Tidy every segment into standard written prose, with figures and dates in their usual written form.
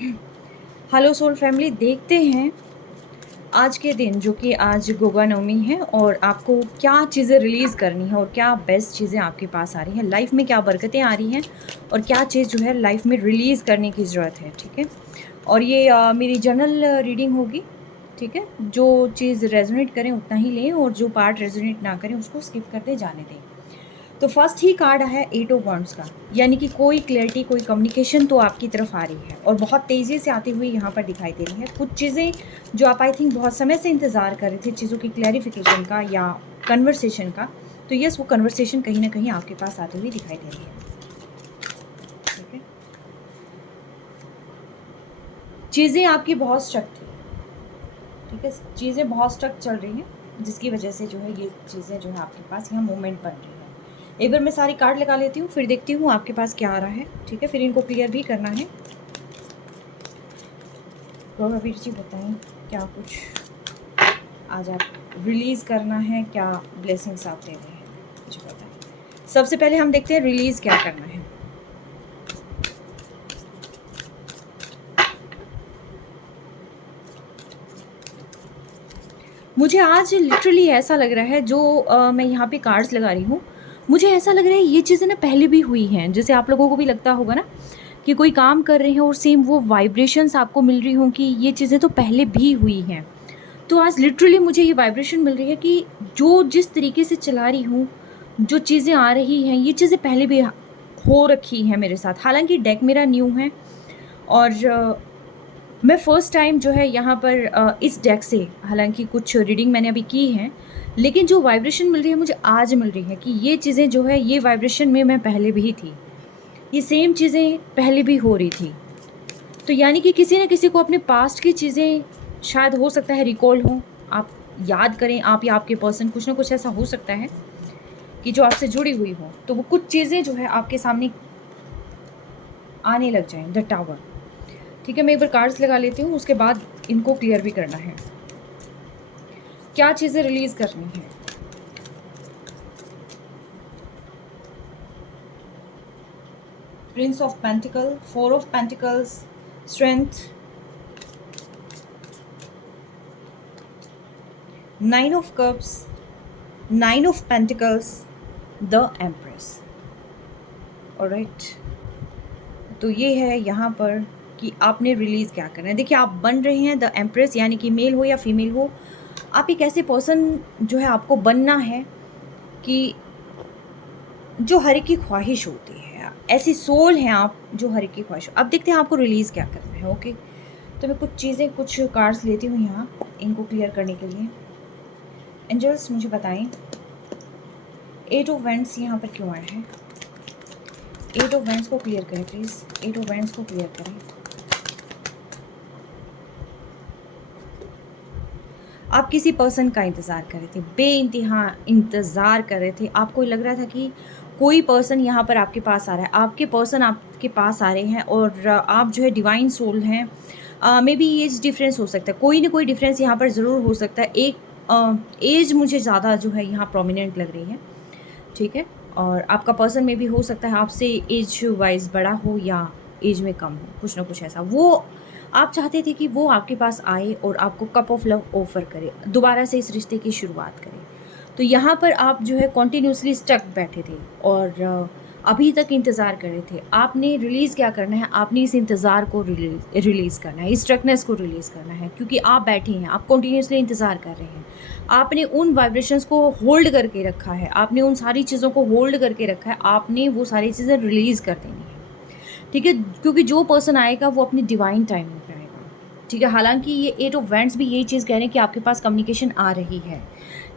Hello soul family, देखते हैं आज के दिन जो कि आज गोगा नवमी है और आपको क्या चीज़ें रिलीज़ करनी है और क्या बेस्ट चीज़ें आपके पास आ रही हैं, लाइफ में क्या बरकतें आ रही हैं और क्या चीज़ जो है लाइफ में रिलीज़ करने की ज़रूरत है। ठीक है, और ये मेरी जनरल रीडिंग होगी। ठीक है, जो चीज़ रेजोनेट करें उतना ही लें और जो पार्ट रेजोनेट ना करें उसको स्किप करते जाने दें। तो फर्स्ट ही कार्ड है 8 ऑफ वॉन्ड्स का, यानी कि कोई क्लैरिटी, कोई कम्युनिकेशन तो आपकी तरफ आ रही है और बहुत तेज़ी से आती हुई यहाँ पर दिखाई दे रही है। कुछ चीज़ें जो आप आई थिंक बहुत समय से इंतज़ार कर रहे थे, चीज़ों की क्लैरिफिकेशन का या कन्वर्सेशन का, तो यस, वो कन्वर्सेशन कहीं ना कहीं आपके पास आती हुई दिखाई दे रही है। ठीक है, चीज़ें आपकी बहुत स्टक थी। ठीक है, चीज़ें बहुत स्टक चल रही हैं जिसकी वजह से जो है ये चीज़ें जो है आपके पास यहाँ मूवमेंट बन रही है। एक बार मैं सारी कार्ड लगा लेती हूँ, फिर देखती हूँ आपके पास क्या आ रहा है। ठीक है, फिर इनको क्लियर भी करना है। वीर जी बताएं क्या कुछ आज आप रिलीज़ करना है, क्या ब्लेसिंग्स आप दे रहे हैं, मुझे बताएं। सबसे पहले हम देखते हैं रिलीज़ क्या करना है। मुझे आज लिटरली ऐसा लग रहा है, जो मैं यहाँ पे कार्ड्स लगा रही हूँ, मुझे ऐसा लग रहा है ये चीज़ें ना पहले भी हुई हैं। जैसे आप लोगों को भी लगता होगा ना कि कोई काम कर रहे हैं और सेम वो वाइब्रेशंस आपको मिल रही हों कि ये चीज़ें तो पहले भी हुई हैं। तो आज लिटरली मुझे ये वाइब्रेशन मिल रही है कि जो जिस तरीके से चला रही हूँ, जो चीज़ें आ रही हैं, ये चीज़ें पहले भी हो रखी हैं मेरे साथ। हालांकि डेक मेरा न्यू है और मैं फ़र्स्ट टाइम जो है यहाँ पर इस डेक से, हालांकि कुछ रीडिंग मैंने अभी की है, लेकिन जो वाइब्रेशन मिल रही है मुझे आज मिल रही है कि ये चीज़ें जो है, ये वाइब्रेशन में मैं पहले भी थी, ये सेम चीज़ें पहले भी हो रही थी। तो यानी कि किसी न किसी को अपने पास्ट की चीज़ें शायद हो सकता है रिकॉल हो, आप याद करें, आप या आपके पर्सन, कुछ ना कुछ ऐसा हो सकता है कि जो आपसे जुड़ी हुई हो, तो वो कुछ चीज़ें जो है आपके सामने आने लग जाएं। The tower. ठीक है, मैं एक बार कार्ड्स लगा लेती हूँ, उसके बाद इनको क्लियर भी करना है। क्या चीज़ें रिलीज़ करनी है। Prince of pentacle, 4 of pentacles, strength, 9 of cups, 9 of pentacles, the empress. Alright, तो ये है यहाँ पर कि आपने रिलीज़ क्या करना है। देखिए, आप बन रहे हैं द एम्प्रेस, यानी कि मेल हो या फीमेल हो, आप एक ऐसे पर्सन जो है आपको बनना है कि जो हर एक की ख्वाहिश होती है, ऐसी सोल हैं आप जो हर एक की ख्वाहिश। अब देखते हैं आपको रिलीज़ क्या करना है। ओके, तो मैं कुछ चीज़ें, कुछ कार्ड्स लेती हूँ यहाँ इनको क्लियर करने के लिए। एंजल्स मुझे बताएं 8 ऑफ वैंड्स यहाँ पर क्यों आया है। 8 ऑफ वैंड्स को क्लियर करें प्लीज़, 8 ऑफ वैंड्स को क्लियर करें। आप किसी पर्सन का इंतज़ार कर रहे थे, बेइंतहा इंतज़ार कर रहे थे। आपको लग रहा था कि कोई पर्सन यहाँ पर आपके पास आ रहा है, आपके पर्सन आपके पास आ रहे हैं और आप जो है डिवाइन सोल हैं। मे बी एज डिफरेंस हो सकता है, कोई ना कोई डिफरेंस यहाँ पर ज़रूर हो सकता है। एक एज मुझे ज़्यादा जो है यहाँ प्रोमिनेंट लग रही है। ठीक है, और आपका पर्सन में भी हो सकता है आपसे एज वाइज बड़ा हो या एज में कम हो, कुछ ना कुछ ऐसा। वो आप चाहते थे कि वो आपके पास आए और आपको कप ऑफ लव ऑफर करे, दोबारा से इस रिश्ते की शुरुआत करे। तो यहाँ पर आप जो है कॉन्टीन्यूसली स्टक बैठे थे और अभी तक इंतज़ार कर रहे थे। आपने रिलीज़ क्या करना है, आपने इस इंतज़ार को रिलीज़ करना है, इस स्ट्रकनेस को रिलीज़ करना है, क्योंकि आप बैठे हैं, आप कॉन्टीन्यूसली इंतज़ार कर रहे हैं। आपने उन वाइब्रेशंस को होल्ड करके रखा है, आपने उन सारी चीज़ों को होल्ड करके रखा है, आपने वो सारी चीज़ें रिलीज़ कर देनी है। ठीक है, क्योंकि जो पर्सन आएगा वो अपनी डिवाइन टाइमिंग पे आएगा। ठीक है, हालांकि ये 8 ऑफ वैंड्स भी यही चीज़ कह रहे हैं कि आपके पास कम्युनिकेशन आ रही है,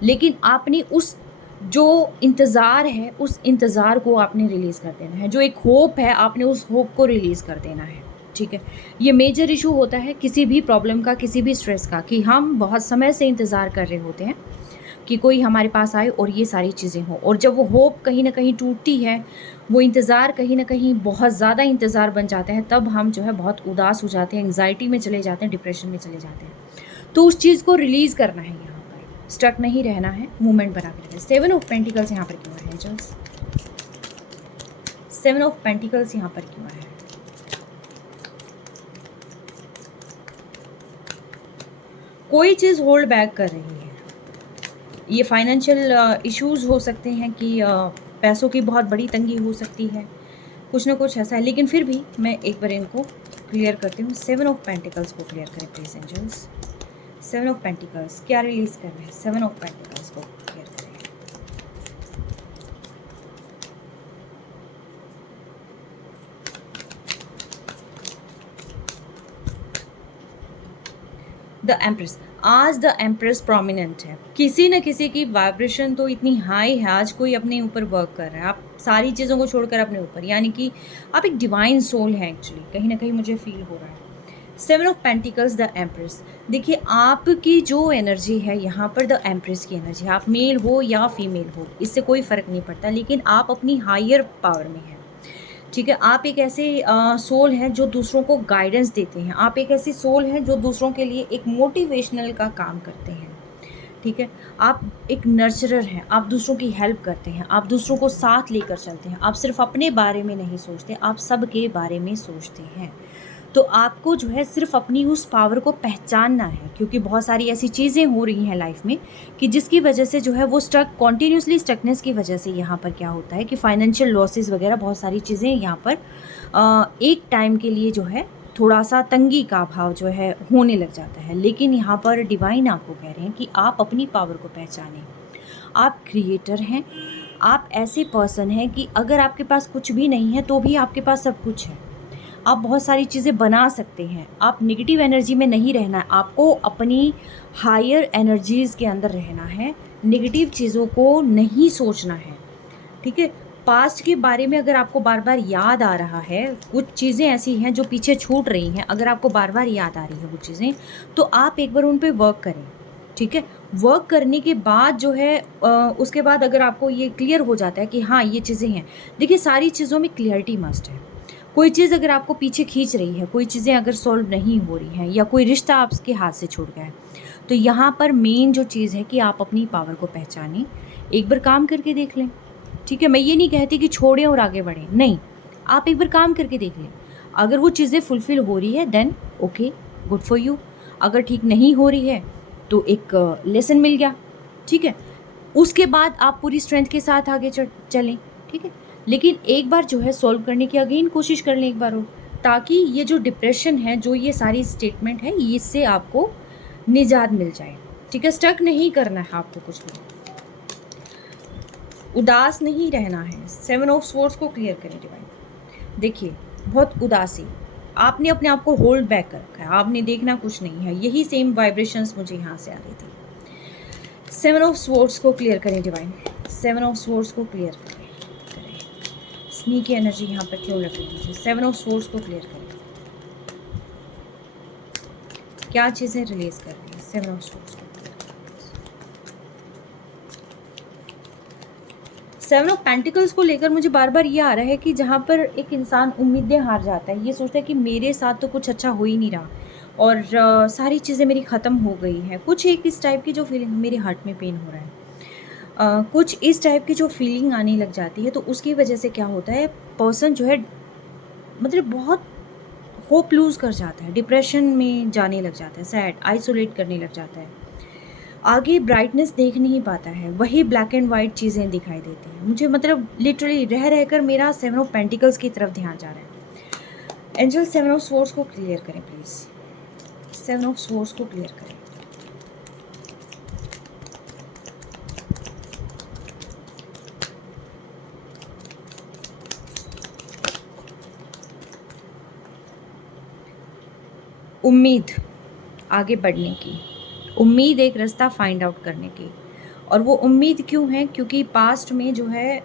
लेकिन आपने उस जो इंतज़ार है, उस इंतज़ार को आपने रिलीज़ कर देना है। जो एक होप है, आपने उस होप को रिलीज़ कर देना है। ठीक है, ये मेजर इशू होता है किसी भी प्रॉब्लम का, किसी भी स्ट्रेस का, कि हम बहुत समय से इंतज़ार कर रहे होते हैं कि कोई हमारे पास आए और ये सारी चीज़ें हों, और जब वो होप कहीं ना कहीं टूटती है, वो इंतज़ार कहीं ना कहीं बहुत ज़्यादा इंतज़ार बन जाता है, तब हम जो है बहुत उदास हो जाते हैं, एंग्जाइटी में चले जाते हैं, डिप्रेशन में चले जाते हैं। तो उस चीज़ को रिलीज़ करना है, यहाँ पर स्टक नहीं रहना है, मूवमेंट बना के रखें। 7 ऑफ पेंटिकल्स यहाँ पर क्यों है एंजल्स, 7 ऑफ पेंटिकल्स यहाँ पर क्यों है। कोई चीज़ होल्ड बैक कर रही है। ये फाइनेंशियल इश्यूज़ हो सकते हैं कि पैसों की बहुत बड़ी तंगी हो सकती है, कुछ ना कुछ ऐसा है। लेकिन फिर भी मैं एक बार इनको क्लियर करती हूँ। 7 ऑफ पेंटिकल्स को क्लियर करें प्लीज़ एंजल्स। 7 ऑफ पेंटिकल्स क्या रिलीज़ कर रहे हैं? 7 ऑफ पेंटिकल्स को क्लियर करें। The empress. आज द एम्प्रेस प्रोमिनेंट है। किसी न किसी की वाइब्रेशन तो इतनी हाई है, आज कोई अपने ऊपर वर्क कर रहा है। आप सारी चीज़ों को छोड़कर अपने ऊपर, यानी कि आप एक डिवाइन सोल हैं एक्चुअली, कहीं ना कहीं मुझे फील हो रहा है। 7 ऑफ पेंटिकल्स द एम्प्रेस। देखिए आपकी जो एनर्जी है यहाँ पर, द एम्प्रेस की एनर्जी, आप मेल हो या फीमेल हो इससे कोई फ़र्क नहीं पड़ता, लेकिन आप अपनी हायर पावर में हैं। ठीक है, आप एक ऐसे सोल हैं जो दूसरों को गाइडेंस देते हैं। आप एक ऐसी सोल हैं जो दूसरों के लिए एक मोटिवेशनल का काम करते हैं। ठीक है, आप एक नर्चरर हैं, आप दूसरों की हेल्प करते हैं, आप दूसरों को साथ लेकर चलते हैं। आप सिर्फ अपने बारे में नहीं सोचते, आप सबके बारे में सोचते हैं। तो आपको जो है सिर्फ अपनी उस पावर को पहचानना है, क्योंकि बहुत सारी ऐसी चीज़ें हो रही हैं लाइफ में कि जिसकी वजह से जो है वो कॉन्टीन्यूसली स्टकनेस की वजह से यहाँ पर क्या होता है कि फाइनेंशियल लॉसेस वगैरह बहुत सारी चीज़ें यहाँ पर एक टाइम के लिए जो है थोड़ा सा तंगी का भाव जो है होने लग जाता है। लेकिन यहाँ पर डिवाइन आपको कह रहे हैं कि आप अपनी पावर को पहचानें। आप क्रिएटर हैं, आप ऐसे पर्सन हैं कि अगर आपके पास कुछ भी नहीं है तो भी आपके पास सब कुछ है। आप बहुत सारी चीज़ें बना सकते हैं। आप नेगेटिव एनर्जी में नहीं रहना है, आपको अपनी हायर एनर्जीज़ के अंदर रहना है, नेगेटिव चीज़ों को नहीं सोचना है। ठीक है, पास्ट के बारे में अगर आपको बार बार याद आ रहा है, कुछ चीज़ें ऐसी हैं जो पीछे छूट रही हैं, अगर आपको बार बार याद आ रही है वो चीज़ें, तो आप एक बार उन पे वर्क करें। ठीक है, वर्क करने के बाद जो है उसके बाद अगर आपको ये क्लियर हो जाता है कि हाँ ये चीज़ें हैं। देखिए सारी चीज़ों में क्लियरिटी मस्ट है। कोई चीज़ अगर आपको पीछे खींच रही है, कोई चीज़ें अगर सॉल्व नहीं हो रही हैं या कोई रिश्ता आपके हाथ से छूट गया है, तो यहाँ पर मेन जो चीज़ है कि आप अपनी पावर को पहचानें, एक बार काम करके देख लें। ठीक है, मैं ये नहीं कहती कि छोड़ें और आगे बढ़ें, नहीं, आप एक बार काम करके देख लें। अगर वो चीज़ें फुलफ़िल हो रही है then okay, good for you. अगर ठीक नहीं हो रही है तो एक लेसन मिल गया। ठीक है, उसके बाद आप पूरी स्ट्रेंथ के साथ आगे चलें। ठीक है, लेकिन एक बार जो है सॉल्व करने की अगेन कोशिश कर लें एक बार और, ताकि ये जो डिप्रेशन है, जो ये सारी स्टेटमेंट है, इससे आपको निजात मिल जाए। ठीक है, स्टक नहीं करना है आपको, कुछ भी उदास नहीं रहना है। 7 ऑफ स्वॉर्ड्स को क्लियर करें डिवाइन। देखिए बहुत उदासी, आपने अपने आप को होल्ड बैक कर रखा है, आपने देखना कुछ नहीं है। यही सेम वाइब्रेशंस मुझे यहाँ से आ रही थी। 7 ऑफ स्वॉर्ड्स को क्लियर करें डिवाइन। 7 ऑफ स्वॉर्ड्स को क्लियर करें। स्नीकी एनर्जी यहाँ पर क्यों लग रही है? 7 ऑफ स्वॉर्ड्स को क्लियर करें। क्या चीज़ें रिलीज कर रही है? 7 ऑफ स्वॉर्ड्स को। 7 ऑफ पेंटिकल्स को लेकर मुझे बार बार ये आ रहा है कि जहाँ पर एक इंसान उम्मीदें हार जाता है, ये सोचता है कि मेरे साथ तो कुछ अच्छा हो ही नहीं रहा और सारी चीज़ें मेरी ख़त्म हो गई हैं। कुछ एक इस टाइप की जो फीलिंग, मेरे हार्ट में पेन हो रहा है, कुछ इस टाइप की जो फीलिंग आने लग जाती है, तो उसकी वजह से क्या होता है, पर्सन जो है मतलब बहुत होप लूज़ कर जाता है, डिप्रेशन में जाने लग जाता है, सैड, आइसोलेट करने लग जाता है, आगे ब्राइटनेस देख नहीं पाता है, वही ब्लैक एंड वाइट चीज़ें दिखाई देती हैं। मुझे मतलब लिटरली रह रहकर मेरा 7 ऑफ पेंटिकल्स की तरफ ध्यान जा रहा है। एंजल 7 ऑफ स्वॉर्ड्स को क्लियर करें प्लीज़। 7 ऑफ स्वॉर्ड्स को क्लियर करें। उम्मीद आगे बढ़ने की, उम्मीद एक रास्ता फाइंड आउट करने की। और वो उम्मीद क्यों है? क्योंकि पास्ट में जो है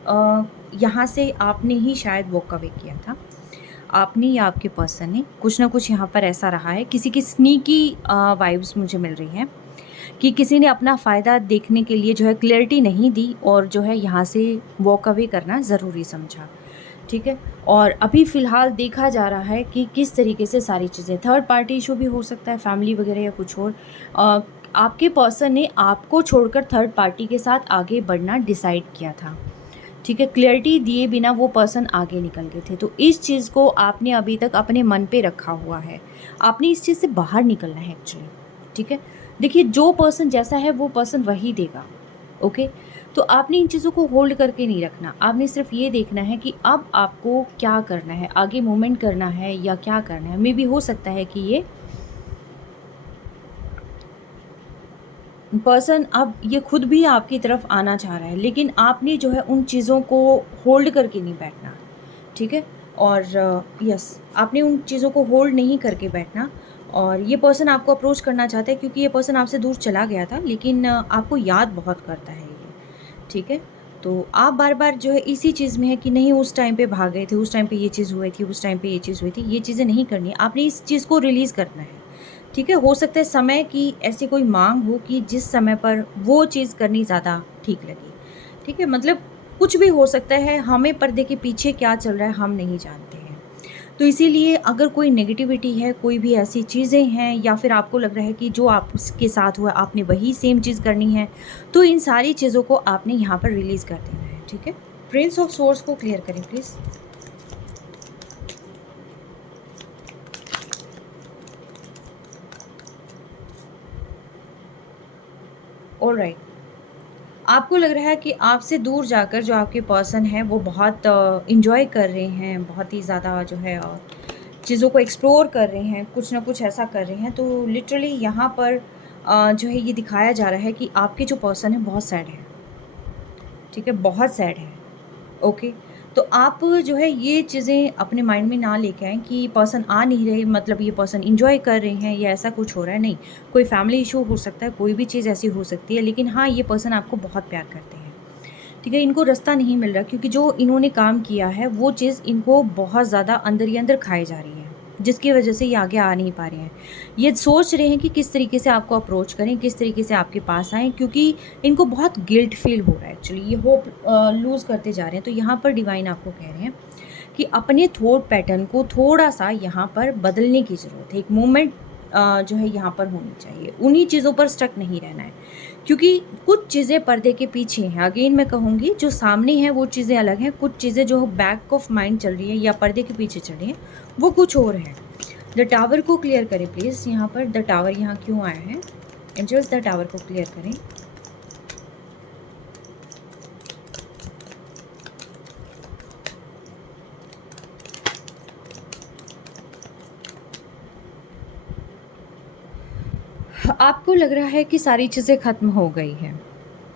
यहाँ से आपने ही शायद वॉक अवे किया था, आपने या आपके पर्सन ने, कुछ ना कुछ यहाँ पर ऐसा रहा है। किसी की स्नीकी वाइब्स मुझे मिल रही हैं कि किसी ने अपना फ़ायदा देखने के लिए जो है क्लैरिटी नहीं दी और जो है यहाँ से वॉक अवे करना ज़रूरी समझा। ठीक है, और अभी फ़िलहाल देखा जा रहा है कि किस तरीके से सारी चीज़ें, थर्ड पार्टी इशू भी हो सकता है, फैमिली वगैरह या कुछ और, आपके पर्सन ने आपको छोड़कर थर्ड पार्टी के साथ आगे बढ़ना डिसाइड किया था। ठीक है, क्लैरिटी दिए बिना वो पर्सन आगे निकल गए थे। तो इस चीज़ को आपने अभी तक अपने मन पे रखा हुआ है, आपने इस चीज़ से बाहर निकलना है एक्चुअली। ठीक है, देखिए जो पर्सन जैसा है वो पर्सन वही देगा, ओके। तो आपने इन चीज़ों को होल्ड करके नहीं रखना, आपने सिर्फ ये देखना है कि अब आपको क्या करना है, आगे मूवमेंट करना है या क्या करना है। मे बी हो सकता है कि ये पर्सन अब ये खुद भी आपकी तरफ आना चाह रहा है, लेकिन आपने जो है उन चीज़ों को होल्ड करके नहीं बैठना, ठीक है। और यस, आपने उन चीज़ों को होल्ड नहीं करके बैठना। और ये पर्सन आपको अप्रोच करना चाहता है क्योंकि ये पर्सन आपसे दूर चला गया था, लेकिन आपको याद बहुत करता है ये, ठीक है। तो आप बार बार जो है इसी चीज़ में है कि नहीं उस टाइम पे भाग गए थे, उस टाइम पे ये चीज़ हुई थी, उस टाइम पे ये चीज़ हुई थी, ये चीज़ें नहीं करनी है, आपने इस चीज़ को रिलीज़ करना है, ठीक है। हो सकता है समय की ऐसी कोई मांग हो कि जिस समय पर वो चीज़ करनी ज़्यादा ठीक लगी, ठीक है। मतलब कुछ भी हो सकता है, हमें पर्दे के पीछे क्या चल रहा है हम नहीं जानते हैं। तो इसीलिए अगर कोई नेगेटिविटी है, कोई भी ऐसी चीज़ें हैं या फिर आपको लग रहा है कि जो आपके साथ हुआ आपने वही सेम चीज़ करनी है, तो इन सारी चीज़ों को आपने यहाँ पर रिलीज़ कर देना है, ठीक है। प्रिंस ऑफ सोर्स को क्लियर करें प्लीज़। ऑलराइट, आपको लग रहा है कि आपसे दूर जाकर जो आपके पर्सन हैं वो बहुत एंजॉय कर रहे हैं, बहुत ही ज़्यादा जो है चीज़ों को एक्सप्लोर कर रहे हैं, कुछ ना कुछ ऐसा कर रहे हैं। तो लिटरली यहाँ पर जो है ये दिखाया जा रहा है कि आपके जो पर्सन है बहुत सैड है, ठीक है, बहुत सैड है, ओके। तो आप जो है ये चीज़ें अपने माइंड में ना लेके आएँ कि पर्सन आ नहीं रहे मतलब ये पर्सन एन्जॉय कर रहे हैं या ऐसा कुछ हो रहा है, नहीं। कोई फैमिली इशू हो सकता है, कोई भी चीज़ ऐसी हो सकती है, लेकिन हाँ, ये पर्सन आपको बहुत प्यार करते हैं, ठीक है। इनको रास्ता नहीं मिल रहा क्योंकि जो इन्होंने काम किया है वो चीज़ इनको बहुत ज़्यादा अंदर ही अंदर खाई जा रही है, जिसकी वजह से ये आगे आ नहीं पा रहे हैं। ये सोच रहे हैं कि किस तरीके से आपको अप्रोच करें, किस तरीके से आपके पास आएँ, क्योंकि इनको बहुत गिल्ट फ़ील हो रहा है एक्चुअली, ये होप लूज़ करते जा रहे हैं। तो यहाँ पर डिवाइन आपको कह रहे हैं कि अपने थॉट पैटर्न को थोड़ा-सा यहाँ पर बदलने की ज़रूरत है। एक मूवमेंट जो है यहाँ पर होनी चाहिए। उन्हीं चीज़ों पर स्टक नहीं रहना है, क्योंकि कुछ चीज़ें पर्दे के पीछे हैं। अगेन मैं कहूँगी जो सामने हैं वो चीज़ें अलग हैं, कुछ चीज़ें जो बैक ऑफ माइंड चल रही हैं या पर्दे के पीछे चल रही हैं, वो कुछ और है। द टावर को क्लियर करें प्लीज़। यहाँ पर द टावर यहाँ क्यों आया है? एंजल्स द टावर को क्लियर करें। आपको लग रहा है कि सारी चीज़ें ख़त्म हो गई हैं,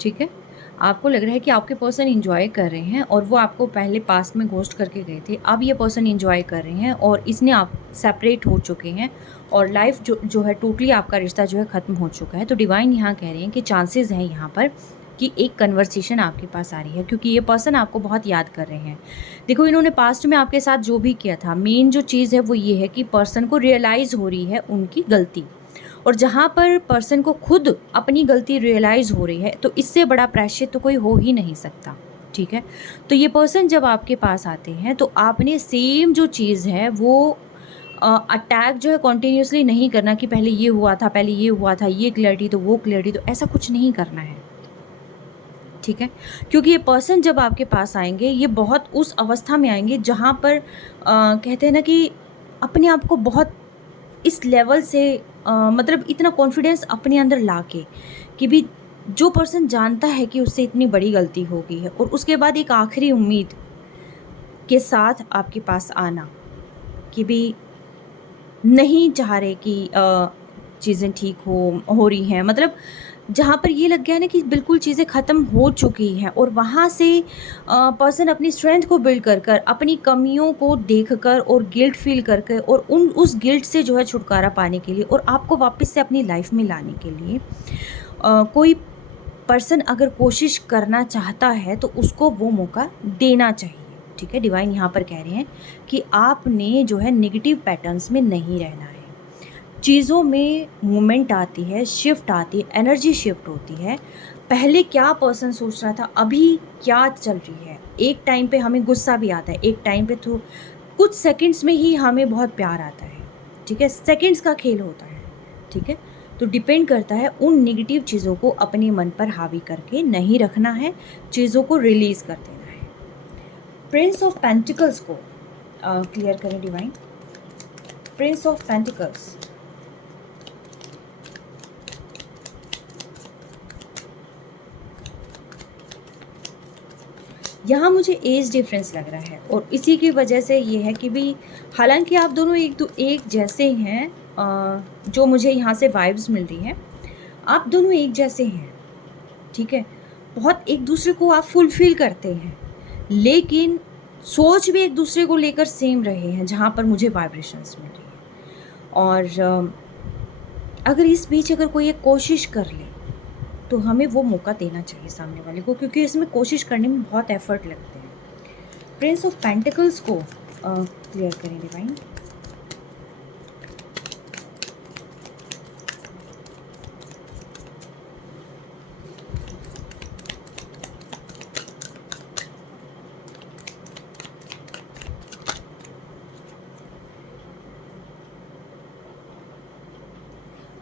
ठीक है? आपको लग रहा है कि आपके पर्सन एन्जॉय कर रहे हैं और वो आपको पहले पास्ट में घोस्ट करके गए थे। अब ये पर्सन एन्जॉय कर रहे हैं और इसने आप सेपरेट हो चुके हैं और लाइफ़ जो है टोटली आपका रिश्ता जो है ख़त्म हो चुका है। तो डिवाइन यहाँ कह रहे हैं कि चांसेस हैं यहाँ पर कि एक कन्वर्सेशन आपके पास आ रही है, क्योंकि ये पर्सन आपको बहुत याद कर रहे हैं। देखो इन्होंने पास्ट में आपके साथ जो भी किया था, मेन जो चीज़ है वो ये है कि पर्सन को रियलाइज़ हो रही है उनकी गलती। और जहाँ पर पर्सन को खुद अपनी गलती रियलाइज़ हो रही है, तो इससे बड़ा प्रेशर तो कोई हो ही नहीं सकता, ठीक है। तो ये पर्सन जब आपके पास आते हैं तो आपने सेम जो चीज़ है वो अटैक जो है कंटिन्यूअसली नहीं करना कि पहले ये हुआ था, पहले ये हुआ था, ये क्लैरिटी तो वो क्लैरिटी, तो ऐसा कुछ नहीं करना है, ठीक है। क्योंकि ये पर्सन जब आपके पास आएंगे ये बहुत उस अवस्था में आएंगे जहाँ पर कहते हैं ना कि अपने आप को बहुत इस लेवल से मतलब इतना कॉन्फिडेंस अपने अंदर लाके कि भी जो पर्सन जानता है कि उससे इतनी बड़ी गलती हो गई है और उसके बाद एक आखिरी उम्मीद के साथ आपके पास आना कि भी नहीं चाह रहे कि चीज़ें ठीक हो रही हैं, मतलब जहाँ पर ये लग गया है ना कि बिल्कुल चीज़ें ख़त्म हो चुकी हैं और वहाँ से पर्सन अपनी स्ट्रेंथ को बिल्ड कर कर अपनी कमियों को देख कर और गिल्ट फील करके और उस गिल्ट से जो है छुटकारा पाने के लिए और आपको वापस से अपनी लाइफ में लाने के लिए कोई पर्सन अगर कोशिश करना चाहता है तो उसको वो मौका देना चाहिए, ठीक है। डिवाइन यहाँ पर कह रहे हैं कि आपने जो है नेगेटिव पैटर्न्स में नहीं रहना है। चीज़ों में मूवमेंट आती है, शिफ्ट आती है, एनर्जी शिफ्ट होती है। पहले क्या पर्सन सोच रहा था, अभी क्या चल रही है। एक टाइम पे हमें गुस्सा भी आता है, एक टाइम पे तो कुछ सेकंड्स में ही हमें बहुत प्यार आता है, ठीक है। सेकंड्स का खेल होता है, ठीक है। तो डिपेंड करता है, उन नेगेटिव चीज़ों को अपने मन पर हावी करके नहीं रखना है, चीज़ों को रिलीज़ कर देना है। प्रिंस ऑफ पेंटिकल्स को क्लियर करें डिवाइन। प्रिंस ऑफ पेंटिकल्स, यहाँ मुझे एज डिफरेंस लग रहा है और इसी की वजह से ये है कि भी हालांकि आप दोनों एक जैसे हैं, जो मुझे यहाँ से वाइब्स मिल रही हैं, आप दोनों एक जैसे हैं, ठीक है, बहुत एक दूसरे को आप फुलफ़िल करते हैं, लेकिन सोच भी एक दूसरे को लेकर सेम रहे हैं, जहाँ पर मुझे वाइब्रेशंस मिल रही हैं। और अगर इस बीच अगर कोई एक कोशिश कर ले, तो हमें वो मौका देना चाहिए सामने वाले को, क्योंकि इसमें कोशिश करने में बहुत एफ़र्ट लगते हैं। प्रिंस ऑफ पेंटिकल्स को क्लियर करें डिवाइन।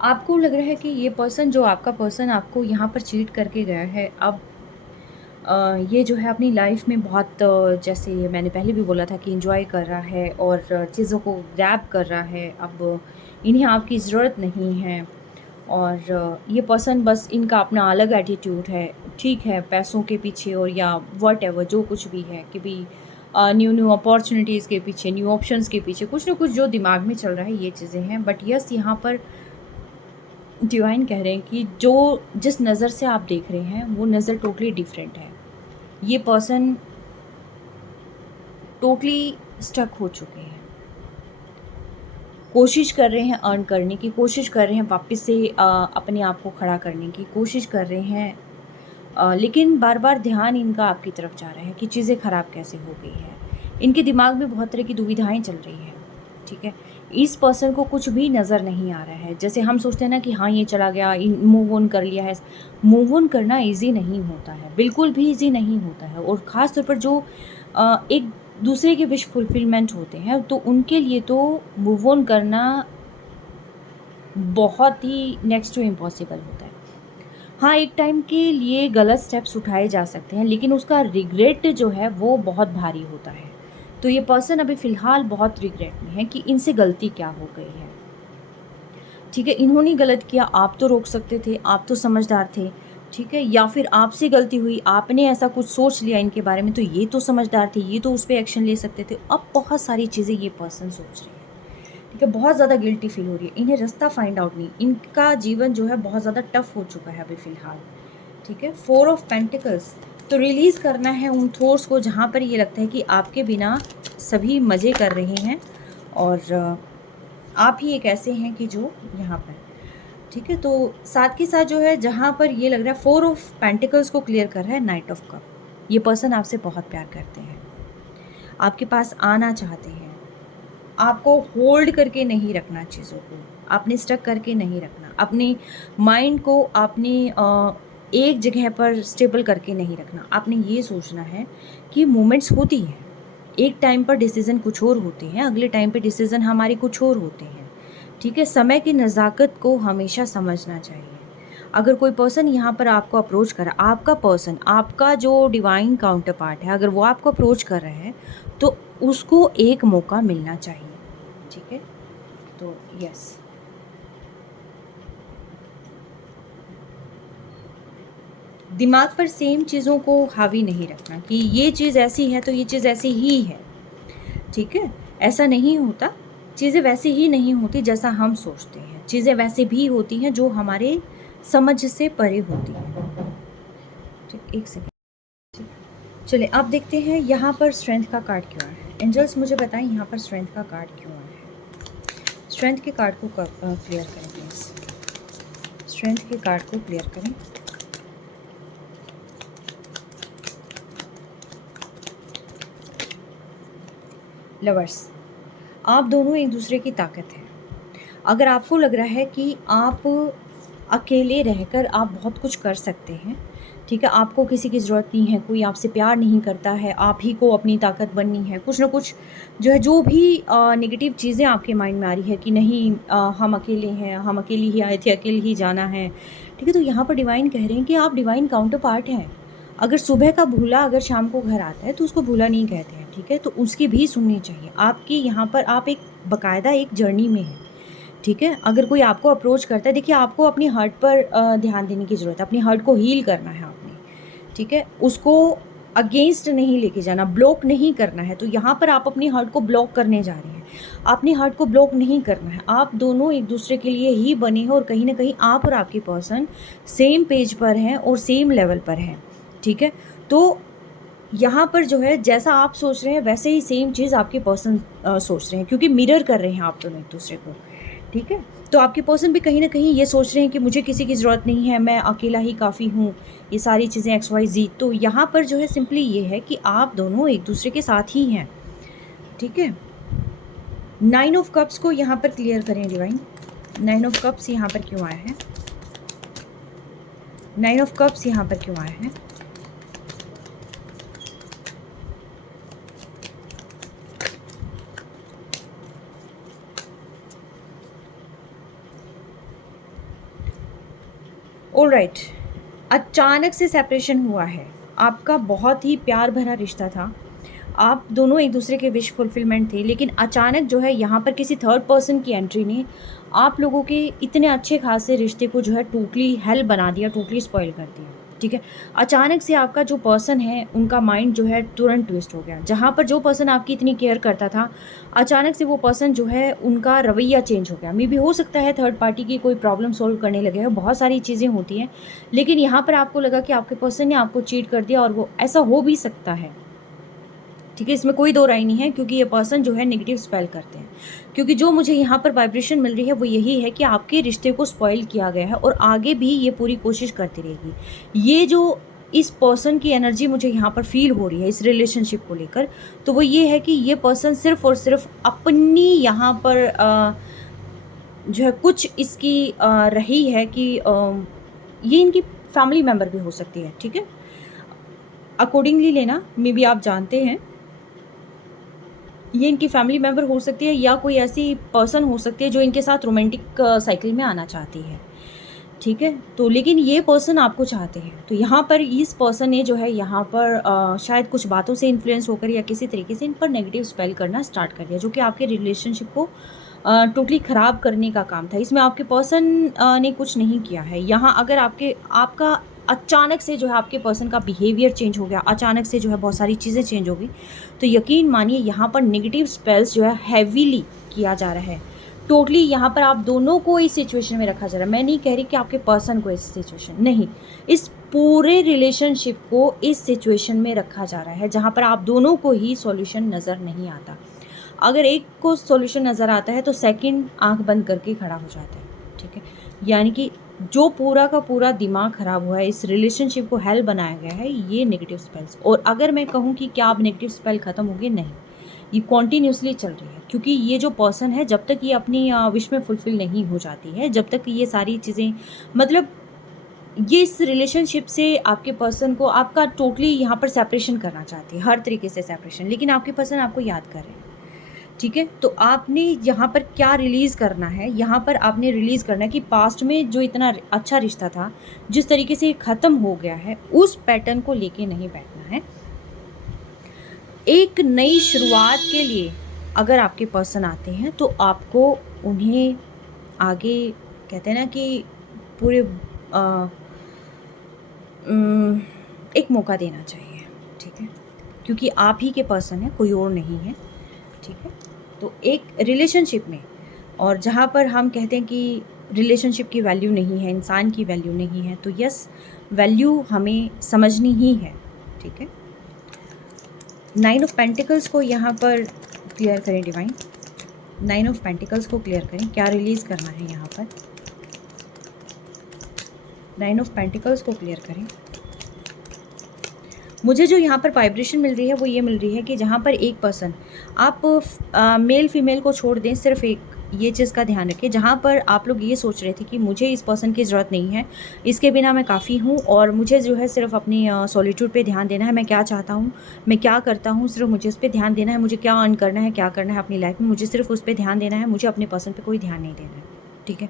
आपको लग रहा है कि ये पर्सन, जो आपका पर्सन आपको यहाँ पर चीट करके गया है, अब ये जो है अपनी लाइफ में बहुत जैसे मैंने पहले भी बोला था कि एंजॉय कर रहा है और चीज़ों को ग्रैब कर रहा है। अब इन्हें आपकी ज़रूरत नहीं है और ये पर्सन बस इनका अपना अलग एटीट्यूड है, ठीक है, पैसों के पीछे और या व्हाटएवर जो कुछ भी है कि भी न्यू न्यू अपॉर्चुनिटीज़ के पीछे, न्यू ऑप्शंस के पीछे कुछ ना कुछ जो दिमाग में चल रहा है, ये चीज़ें हैं। बट यस, यहाँ पर डिवाइन कह रहे हैं कि जो जिस नज़र से आप देख रहे हैं वो नज़र टोटली डिफरेंट है। ये पर्सन टोटली स्टक हो चुके हैं, कोशिश कर रहे हैं अर्न करने की, कोशिश कर रहे हैं वापस से अपने आप को खड़ा करने की कोशिश कर रहे हैं, लेकिन बार बार ध्यान इनका आपकी तरफ जा रहा है कि चीज़ें ख़राब कैसे हो गई है। इनके दिमाग में बहुत तरह की दुविधाएं चल रही हैं, ठीक है। इस पर्सन को कुछ भी नज़र नहीं आ रहा है। जैसे हम सोचते हैं ना कि हाँ ये चला गया, मूव ऑन कर लिया है। मूव ऑन करना इजी नहीं होता है, बिल्कुल भी इजी नहीं होता है। और ख़ास तौर पर जो एक दूसरे के विश फुलफिलमेंट होते हैं, तो उनके लिए तो मूव ऑन करना बहुत ही नेक्स्ट टू इम्पॉसिबल होता है। हाँ, एक टाइम के लिए गलत स्टेप्स उठाए जा सकते हैं, लेकिन उसका रिग्रेट जो है वो बहुत भारी होता है। तो ये पर्सन अभी फ़िलहाल बहुत रिग्रेट में है कि इनसे गलती क्या हो गई है, ठीक है। इन्होंने गलत किया, आप तो रोक सकते थे, आप तो समझदार थे, ठीक है। या फिर आपसे गलती हुई, आपने ऐसा कुछ सोच लिया इनके बारे में, तो ये तो समझदार थे, ये तो उस पर एक्शन ले सकते थे। अब बहुत सारी चीज़ें ये पर्सन सोच रहे हैं, ठीक है। बहुत ज़्यादा गिल्टी फील हो रही है, इन्हें रास्ता फाइंड आउट नहीं। इनका जीवन जो है बहुत ज़्यादा टफ हो चुका है अभी फ़िलहाल, ठीक है। 4 ऑफ पेंटिकल्स, तो रिलीज़ करना है उन थॉट्स को जहाँ पर ये लगता है कि आपके बिना सभी मज़े कर रहे हैं और आप ही एक ऐसे हैं कि जो यहाँ पर, ठीक है। तो साथ के साथ जो है जहाँ पर ये लग रहा है 4 ऑफ पेंटिकल्स को क्लियर कर रहा है नाइट ऑफ कप। ये पर्सन आपसे बहुत प्यार करते हैं, आपके पास आना चाहते हैं, आपको होल्ड करके नहीं रखना, चीज़ों को आपने स्टक करके नहीं रखना, अपने माइंड को आपने एक जगह पर स्टेबल करके नहीं रखना। आपने ये सोचना है कि मोमेंट्स होती हैं, एक टाइम पर डिसीज़न कुछ और होते हैं, अगले टाइम पे डिसीज़न हमारे कुछ और होते हैं, ठीक है। समय की नज़ाकत को हमेशा समझना चाहिए। अगर कोई पर्सन यहाँ पर आपको अप्रोच कर रहा है, आपका पर्सन, आपका जो डिवाइन काउंटर पार्ट है, अगर वो आपको अप्रोच कर रहा है तो उसको एक मौका मिलना चाहिए, ठीक है। तो यस, दिमाग पर सेम चीज़ों को हावी नहीं रखना कि ये चीज़ ऐसी है तो ये चीज़ ऐसी ही है, ठीक है। ऐसा नहीं होता, चीज़ें वैसे ही नहीं होती जैसा हम सोचते हैं। चीज़ें वैसे भी होती हैं जो हमारे समझ से परे होती हैं, ठीक। एक सेकेंड, चलिए अब देखते हैं यहाँ पर स्ट्रेंथ का कार्ड क्यों आया है। एंजल्स मुझे बताएं यहाँ पर स्ट्रेंथ का कार्ड क्यों आया है। स्ट्रेंथ के कार्ड को क्लियर करें प्लीज़, स्ट्रेंथ के कार्ड को क्लियर करें। लवर्स, आप दोनों एक दूसरे की ताकत है। अगर आपको लग रहा है कि आप अकेले रहकर आप बहुत कुछ कर सकते हैं, ठीक है, आपको किसी की ज़रूरत नहीं है, कोई आपसे प्यार नहीं करता है, आप ही को अपनी ताकत बननी है, कुछ ना कुछ जो है, जो भी नेगेटिव चीज़ें आपके माइंड में आ रही है कि नहीं हम अकेले हैं, हम अकेले ही आए थे, अकेले ही जाना है, ठीक है। तो यहाँ पर डिवाइन कह रहे हैं कि आप डिवाइन काउंटर पार्ट हैं। अगर सुबह का भूला अगर शाम को घर आता है तो उसको भूला नहीं कहते हैं, ठीक है। तो उसकी भी सुननी चाहिए। आपकी यहाँ पर आप एक बाकायदा एक जर्नी में हैं, ठीक है। अगर कोई आपको अप्रोच करता है, देखिए आपको अपनी हर्ट पर ध्यान देने की ज़रूरत है, अपनी हर्ट को हील करना है आपने, ठीक है। उसको अगेंस्ट नहीं लेके जाना, ब्लॉक नहीं करना है। तो यहाँ पर आप अपनी हार्ट को ब्लॉक करने जा रहे हैं, अपनी हार्ट को ब्लॉक नहीं करना है। आप दोनों एक दूसरे के लिए ही बने हैं और कहीं ना कहीं आप और आपकी पर्सन सेम पेज पर हैं और सेम लेवल पर हैं, ठीक है। तो यहाँ पर जो है जैसा आप सोच रहे हैं वैसे ही सेम चीज़ आपके पर्सन सोच रहे हैं, क्योंकि मिरर कर रहे हैं आप दोनों एक दूसरे को, ठीक है। तो आपके पर्सन भी कहीं ना कहीं ये सोच रहे हैं कि मुझे किसी की ज़रूरत नहीं है, मैं अकेला ही काफ़ी हूँ, ये सारी चीज़ें XYZ। तो यहाँ पर जो है सिंपली ये है कि आप दोनों एक दूसरे के साथ ही हैं, ठीक है। 9 ऑफ कप्स को यहाँ पर क्लियर करें डिवाइन। 9 ऑफ कप्स यहाँ पर क्यों आया है? 9 ऑफ कप्स यहाँ पर क्यों आया है? ऑलराइट, अचानक से सेपरेशन हुआ है, आपका बहुत ही प्यार भरा रिश्ता था, आप दोनों एक दूसरे के विश फुलफिलमेंट थे, लेकिन अचानक जो है यहाँ पर किसी थर्ड पर्सन की एंट्री ने आप लोगों के इतने अच्छे खासे रिश्ते को जो है टोटली हेल बना दिया, टोटली स्पॉइल कर दिया, ठीक है। अचानक से आपका जो पर्सन है उनका माइंड जो है तुरंत ट्विस्ट हो गया। जहाँ पर जो पर्सन आपकी इतनी केयर करता था, अचानक से वो पर्सन जो है उनका रवैया चेंज हो गया। मे भी हो सकता है थर्ड पार्टी की कोई प्रॉब्लम सॉल्व करने लगे हैं, बहुत सारी चीज़ें होती हैं, लेकिन यहाँ पर आपको लगा कि आपके पर्सन ने आपको चीट कर दिया, और वो ऐसा हो भी सकता है, ठीक है। इसमें कोई दो राय नहीं है, क्योंकि ये पर्सन जो है नेगेटिव स्पेल करते हैं। क्योंकि जो मुझे यहाँ पर वाइब्रेशन मिल रही है वो यही है कि आपके रिश्ते को स्पॉइल किया गया है और आगे भी ये पूरी कोशिश करती रहेगी। ये जो इस पर्सन की एनर्जी मुझे यहाँ पर फील हो रही है इस रिलेशनशिप को लेकर, तो वो ये है कि ये पर्सन सिर्फ और सिर्फ अपनी यहाँ पर जो है कुछ इसकी रही है कि ये इनकी फैमिली मेम्बर भी हो सकती है, ठीक है। अकॉर्डिंगली लेना, मे बी आप जानते हैं ये इनकी फैमिली मेम्बर हो सकती है, या कोई ऐसी पर्सन हो सकती है जो इनके साथ रोमांटिक साइकिल में आना चाहती है, ठीक है। तो लेकिन ये पर्सन आपको चाहते हैं, तो यहाँ पर इस पर्सन ने जो है यहाँ पर शायद कुछ बातों से इन्फ्लुएंस होकर या किसी तरीके से इन पर नेगेटिव स्पेल करना स्टार्ट कर दिया, जो कि आपके रिलेशनशिप को टोटली ख़राब करने का काम था। इसमें आपके पर्सन ने कुछ नहीं किया है। यहाँ अगर आपका अचानक से जो है आपके पर्सन का बिहेवियर चेंज हो गया, अचानक से जो है बहुत सारी चीज़ें चेंज हो गई, तो यकीन मानिए यहाँ पर नेगेटिव स्पेल्स जो है हैवीली किया जा रहा है। टोटली यहाँ पर आप दोनों को इस सिचुएशन में रखा जा रहा है। मैं नहीं कह रही कि आपके पर्सन को इस सिचुएशन, नहीं, इस पूरे रिलेशनशिप को इस सिचुएशन में रखा जा रहा है जहाँ पर आप दोनों को ही सॉल्यूशन नज़र नहीं आता। अगर एक को सॉल्यूशन नज़र आता है तो सेकंड आंख बंद करके खड़ा हो जाता है, ठीक है। यानी कि जो पूरा का पूरा दिमाग ख़राब हुआ है, इस रिलेशनशिप को हेल बनाया गया है, ये नेगेटिव स्पेल्स। और अगर मैं कहूँ कि क्या अब नेगेटिव स्पेल ख़त्म हो गए, नहीं, ये कॉन्टीन्यूसली चल रही है। क्योंकि ये जो पर्सन है, जब तक ये अपनी विश में फुलफ़िल नहीं हो जाती है, जब तक ये सारी चीज़ें, मतलब ये इस रिलेशनशिप से आपके पर्सन को आपका टोटली यहाँ पर सेपरेशन करना चाहती है, हर तरीके से सेपरेशन, लेकिन आपके पर्सन आपको याद कर रहे हैं, ठीक है। तो आपने यहाँ पर क्या रिलीज़ करना है, यहाँ पर आपने रिलीज़ करना है कि पास्ट में जो इतना अच्छा रिश्ता था, जिस तरीके से ख़त्म हो गया है, उस पैटर्न को लेके नहीं बैठना है। एक नई शुरुआत के लिए अगर आपके पर्सन आते हैं तो आपको उन्हें आगे, कहते हैं ना कि पूरे एक मौका देना चाहिए, ठीक है। क्योंकि आप ही के पर्सन है, कोई और नहीं है, ठीक है। तो एक रिलेशनशिप में, और जहाँ पर हम कहते हैं कि रिलेशनशिप की वैल्यू नहीं है, इंसान की वैल्यू नहीं है, तो यस, वैल्यू हमें समझनी ही है, ठीक है। 9 ऑफ पेंटिकल्स को यहाँ पर क्लियर करें डिवाइन। 9 ऑफ पेंटिकल्स को क्लियर करें, क्या रिलीज़ करना है यहाँ पर। 9 ऑफ पेंटिकल्स को क्लियर करें। मुझे जो यहाँ पर वाइब्रेशन मिल रही है वो ये मिल रही है कि जहाँ पर एक पर्सन, आप मेल फीमेल को छोड़ दें, सिर्फ एक ये चीज़ का ध्यान रखें, जहाँ पर आप लोग ये सोच रहे थे कि मुझे इस पर्सन की ज़रूरत नहीं है, इसके बिना मैं काफ़ी हूँ, और मुझे जो है सिर्फ अपनी सॉलिट्यूड पे ध्यान देना है, मैं क्या चाहता हूँ, मैं क्या करता हूँ, सिर्फ मुझे उस पर ध्यान देना है, मुझे क्या अर्न करना है, क्या करना है अपनी लाइफ में, मुझे सिर्फ उस पर ध्यान देना है, मुझे अपने पर्सन पर कोई ध्यान नहीं देना है, ठीक है।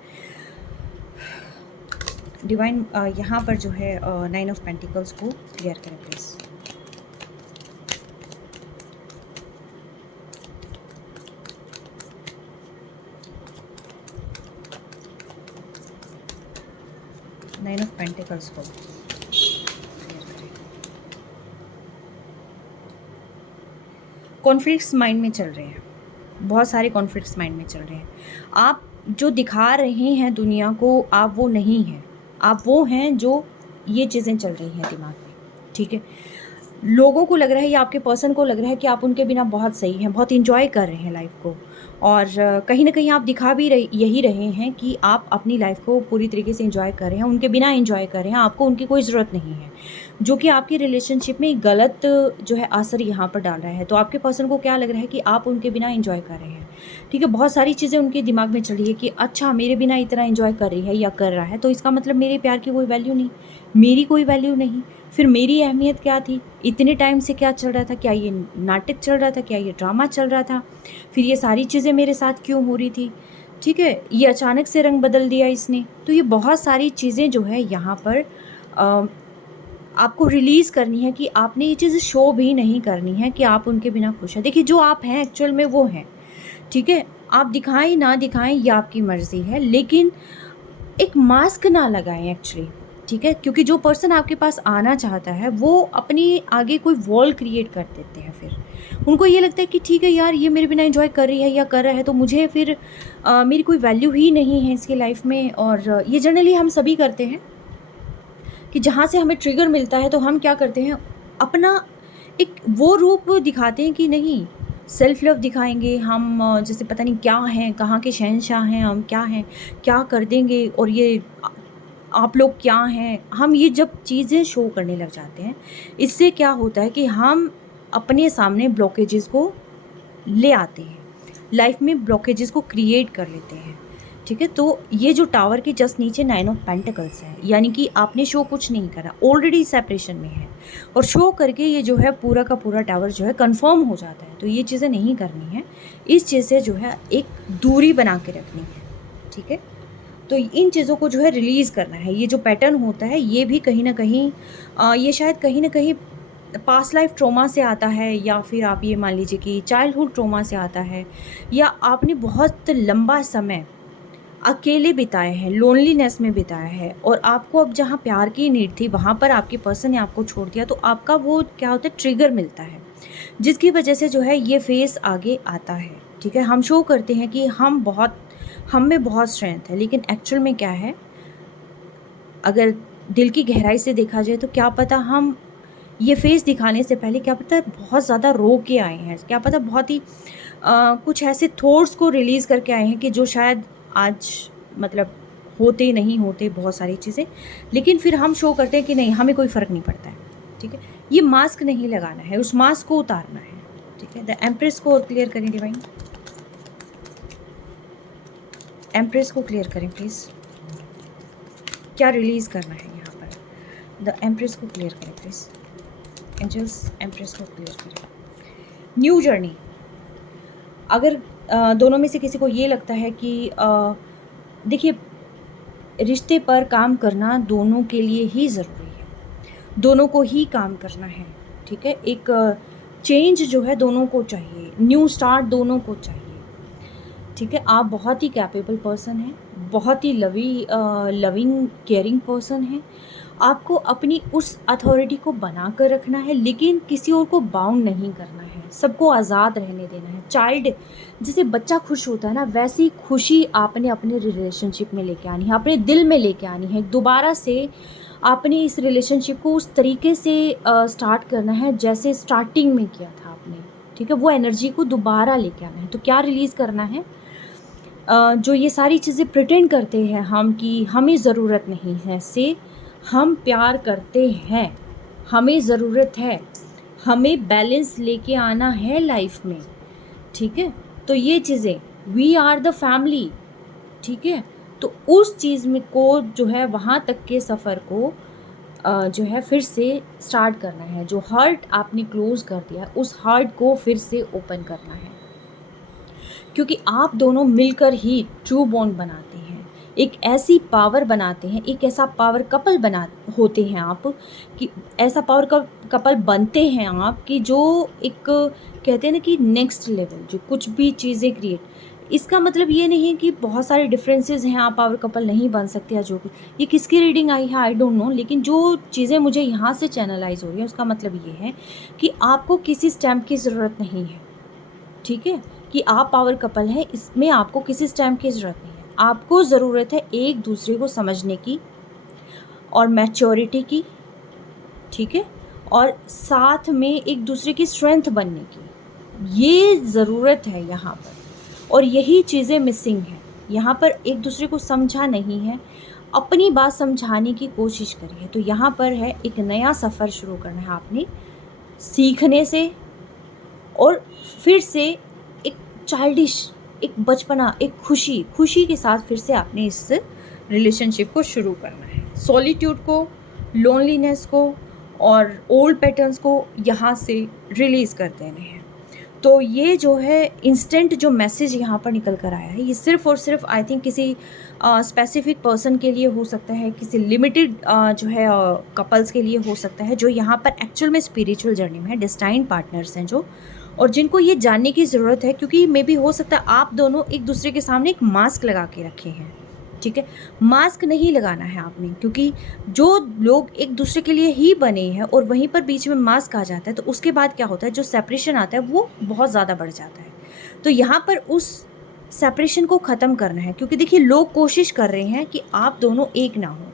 डिवाइन यहाँ पर जो है 9 ऑफ पेंटिकल्स को क्लियर करें प्लीज़। नाइन ऑफ पेंटिकल्स को क्लियर करें। कॉन्फ्लिक्ट्स माइंड में चल रहे हैं, बहुत सारे कॉन्फ्लिक्ट्स माइंड में चल रहे हैं। आप जो दिखा रहे हैं दुनिया को, आप वो नहीं हैं, आप वो हैं जो ये चीज़ें चल रही हैं दिमाग में, ठीक है। लोगों को लग रहा है या आपके पर्सन को लग रहा है कि आप उनके बिना बहुत सही हैं, बहुत इंजॉय कर रहे हैं लाइफ को, और कहीं ना कहीं आप दिखा भी यही रहे हैं कि आप अपनी लाइफ को पूरी तरीके से इंजॉय कर रहे हैं, उनके बिना इंजॉय कर रहे हैं, आपको उनकी कोई ज़रूरत नहीं है, जो कि आपकी रिलेशनशिप में गलत जो है असर यहाँ पर डाल रहा है। तो आपके पर्सन को क्या लग रहा है कि आप उनके बिना इंजॉय कर रहे हैं, ठीक है। बहुत सारी चीज़ें उनके दिमाग में चल रही है कि अच्छा मेरे बिना इतना इंजॉय कर रही है या कर रहा है, तो इसका मतलब मेरे प्यार की कोई वैल्यू नहीं, मेरी कोई वैल्यू नहीं, फिर मेरी अहमियत क्या थी, इतने टाइम से क्या चल रहा था, क्या ये नाटक चल रहा था, क्या ये ड्रामा चल रहा था, फिर ये सारी चीज़ें मेरे साथ क्यों हो रही थी, ठीक है। ये अचानक से रंग बदल दिया इसने। तो ये बहुत सारी चीज़ें जो है यहाँ पर आपको रिलीज़ करनी है कि आपने ये चीज़ शो भी नहीं करनी है कि आप उनके बिना खुश हैं। देखिए जो आप हैं एक्चुअल में वो हैं, ठीक है। आप दिखाएं ना दिखाएं ये आपकी मर्ज़ी है, लेकिन एक मास्क ना लगाएं एक्चुअली, ठीक है। क्योंकि जो पर्सन आपके पास आना चाहता है वो अपनी आगे कोई वॉल क्रिएट कर देते हैं। फिर उनको ये लगता है कि ठीक है यार, ये मेरे बिना एंजॉय कर रही है या कर रहा है, तो मुझे फिर मेरी कोई वैल्यू ही नहीं है इसकी लाइफ में। और ये जनरली हम सभी करते हैं कि जहाँ से हमें ट्रिगर मिलता है तो हम क्या करते हैं, अपना एक वो रूप दिखाते हैं कि नहीं, सेल्फ लव दिखाएंगे हम, जैसे पता नहीं क्या हैं, कहाँ के शहंशाह हैं हम, क्या हैं, क्या कर देंगे, और ये आप लोग क्या हैं। हम ये जब चीज़ें शो करने लग जाते हैं, इससे क्या होता है कि हम अपने सामने ब्लॉकेजेस को ले आते हैं, लाइफ में ब्लॉकेजेस को क्रिएट कर लेते हैं, ठीक है। तो ये जो टावर के जस्ट नीचे 9 ऑफ पेंटिकल्स है, यानी कि आपने शो कुछ नहीं करा, ऑलरेडी सेपरेशन में है, और शो करके ये जो है पूरा का पूरा टावर जो है कंफर्म हो जाता है। तो ये चीज़ें नहीं करनी है, इस चीज़ से जो है एक दूरी बना के रखनी है, ठीक है। तो इन चीज़ों को जो है रिलीज़ करना है। ये जो पैटर्न होता है ये भी कहीं ना कहीं ये शायद कहीं ना कहीं पास्ट लाइफ ट्रॉमा से आता है, या फिर आप ये मान लीजिए कि चाइल्डहुड ट्रॉमा से आता है, या आपने बहुत लंबा समय अकेले बिताए हैं, लोनलीनेस में बिताया है, और आपको अब जहाँ प्यार की नीड थी वहाँ पर आपके पर्सन ने आपको छोड़ दिया, तो आपका वो क्या होता है, ट्रिगर मिलता है, जिसकी वजह से जो है ये फेस आगे आता है, ठीक है। हम शो करते हैं कि हम में बहुत स्ट्रेंथ है, लेकिन एक्चुअल में क्या है, अगर दिल की गहराई से देखा जाए तो क्या पता हम ये फेस दिखाने से पहले क्या पता बहुत ज़्यादा रो के आए हैं, क्या पता बहुत ही कुछ ऐसे थॉट्स को रिलीज़ करके आए हैं कि जो शायद आज मतलब होते नहीं होते बहुत सारी चीज़ें, लेकिन फिर हम शो करते हैं कि नहीं, हमें कोई फ़र्क नहीं पड़ता है, ठीक है। ये मास्क नहीं लगाना है, उस मास्क को उतारना है, ठीक है। द एम्प्रेस को क्लियर करें डिवाइन, एम्प्रेस को क्लियर करें प्लीज़, क्या रिलीज़ करना है यहाँ पर। द एम्प्रेस को क्लियर करें प्लीज़, एंजल्स एम्प्रेस को क्लियर करें। न्यू जर्नी, अगर दोनों में से किसी को ये लगता है कि देखिए रिश्ते पर काम करना दोनों के लिए ही ज़रूरी है, दोनों को ही काम करना है, ठीक है। एक चेंज जो है दोनों को चाहिए, न्यू स्टार्ट दोनों को चाहिए, ठीक है। आप बहुत ही कैपेबल पर्सन हैं, बहुत ही लविंग केयरिंग पर्सन हैं। आपको अपनी उस अथॉरिटी को बना कर रखना है, लेकिन किसी और को बाउंड नहीं करना है, सबको आज़ाद रहने देना है। चाइल्ड, जैसे बच्चा खुश होता है ना, वैसी खुशी आपने अपने रिलेशनशिप में लेके आनी है, अपने दिल में लेके आनी है। दोबारा से आपने इस रिलेशनशिप को उस तरीके से स्टार्ट करना है जैसे स्टार्टिंग में किया था आपने, ठीक है। वो एनर्जी को दोबारा लेके आना है। तो क्या रिलीज़ करना है, जो ये सारी चीज़ें प्रिटेंड करते हैं हम कि हमें ज़रूरत नहीं है, से हम प्यार करते हैं, हमें ज़रूरत है, हमें बैलेंस लेके आना है लाइफ में, ठीक है। तो ये चीज़ें, वी आर द फैमिली, ठीक है। तो उस चीज़ में को जो है वहाँ तक के सफ़र को जो है फिर से स्टार्ट करना है। जो हर्ट आपने क्लोज़ कर दिया उस हर्ट को फिर से ओपन करना है, क्योंकि आप दोनों मिलकर ही ट्रू बॉन्ड बनाते हैं, एक ऐसी पावर बनाते हैं, एक ऐसा पावर कपल होते हैं आप, कि ऐसा पावर कपल बनते हैं आप कि जो एक कहते हैं ना कि नेक्स्ट लेवल, जो कुछ भी चीज़ें क्रिएट, इसका मतलब ये नहीं है कि बहुत सारे डिफरेंसेस हैं, आप पावर कपल नहीं बन सकते या जो भी। ये किसकी रीडिंग आई है आई डोंट नो, लेकिन जो चीज़ें मुझे यहाँ से चैनलाइज हो रही हैं उसका मतलब ये है कि आपको किसी स्टैम्प की ज़रूरत नहीं है, ठीक है, कि आप पावर कपल हैं, इसमें आपको किसी स्टैम्प की ज़रूरत नहीं है। आपको ज़रूरत है एक दूसरे को समझने की और मैच्योरिटी की, ठीक है, और साथ में एक दूसरे की स्ट्रेंथ बनने की, ये ज़रूरत है यहाँ पर। और यही चीज़ें मिसिंग हैं यहाँ पर। एक दूसरे को समझा नहीं है, अपनी बात समझाने की कोशिश करी है। तो यहाँ पर है एक नया सफ़र शुरू करना है आपने, सीखने से, और फिर से एक चाइल्डिश, एक बचपना, एक खुशी के साथ फिर से आपने इस रिलेशनशिप को शुरू करना है। सॉलिट्यूड को, लोनलीनेस को और ओल्ड पैटर्न्स को यहाँ से रिलीज़ कर देने हैं। तो ये जो है इंस्टेंट जो मैसेज यहाँ पर निकल कर आया है, ये सिर्फ़ और सिर्फ आई थिंक किसी स्पेसिफिक पर्सन के लिए हो सकता है, किसी लिमिटेड जो है कपल्स के लिए हो सकता है, जो यहाँ पर एक्चुअल में स्पिरिचुअल जर्नी में है, डेस्टाइन्ड पार्टनर्स हैं जो, और जिनको ये जानने की ज़रूरत है, क्योंकि मे बी हो सकता है आप दोनों एक दूसरे के सामने एक मास्क लगा के रखे हैं, ठीक है। मास्क नहीं लगाना है आपने, क्योंकि जो लोग एक दूसरे के लिए ही बने हैं और वहीं पर बीच में मास्क आ जाता है, तो उसके बाद क्या होता है, जो सेपरेशन आता है वो बहुत ज़्यादा बढ़ जाता है। तो यहाँ पर उस सेपरेशन को ख़त्म करना है, क्योंकि देखिए लोग कोशिश कर रहे हैं कि आप दोनों एक ना हो।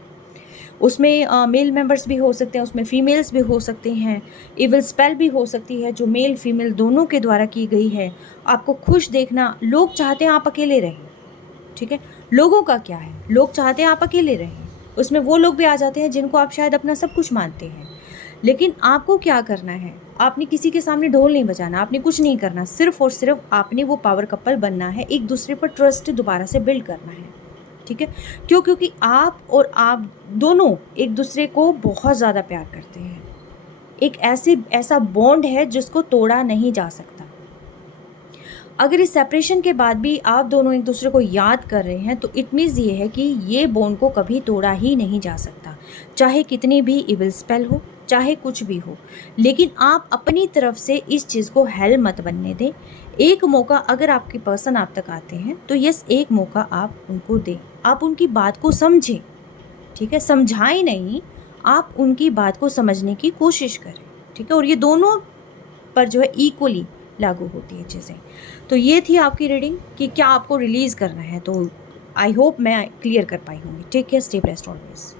उसमें मेल मेंबर्स भी हो सकते हैं, उसमें फीमेल्स भी हो सकते हैं, इविल स्पेल भी हो सकती है जो मेल फीमेल दोनों के द्वारा की गई है। आपको खुश देखना, लोग चाहते हैं आप अकेले रहें, ठीक है। लोगों का क्या है, लोग चाहते हैं आप अकेले रहें, उसमें वो लोग भी आ जाते हैं जिनको आप शायद अपना सब कुछ मानते हैं। लेकिन आपको क्या करना है, आपने किसी के सामने ढोल नहीं बजाना, आपने कुछ नहीं करना, सिर्फ और सिर्फ आपने वो पावर कपल बनना है, एक दूसरे पर ट्रस्ट दोबारा से बिल्ड करना है, ठीक है। क्यों? क्योंकि आप और आप दोनों एक दूसरे को बहुत ज़्यादा प्यार करते हैं। एक ऐसा बॉन्ड है जिसको तोड़ा नहीं जा सकता। अगर इस सेपरेशन के बाद भी आप दोनों एक दूसरे को याद कर रहे हैं, तो इट मीन्स ये है कि ये बॉन्ड को कभी तोड़ा ही नहीं जा सकता, चाहे कितनी भी इविल स्पेल हो, चाहे कुछ भी हो। लेकिन आप अपनी तरफ से इस चीज़ को हेल मत बनने दें। एक मौका अगर आपके पर्सन आप तक आते हैं, तो यस, एक मौका आप उनको दें, आप उनकी बात को समझें, ठीक है। समझाएं नहीं, आप उनकी बात को समझने की कोशिश करें, ठीक है। और ये दोनों पर जो है इक्वली लागू होती है चीज़ें। तो ये थी आपकी रीडिंग कि क्या आपको रिलीज़ करना है। तो आई होप मैं क्लियर कर पाई होंगी। Take care, stay blessed always.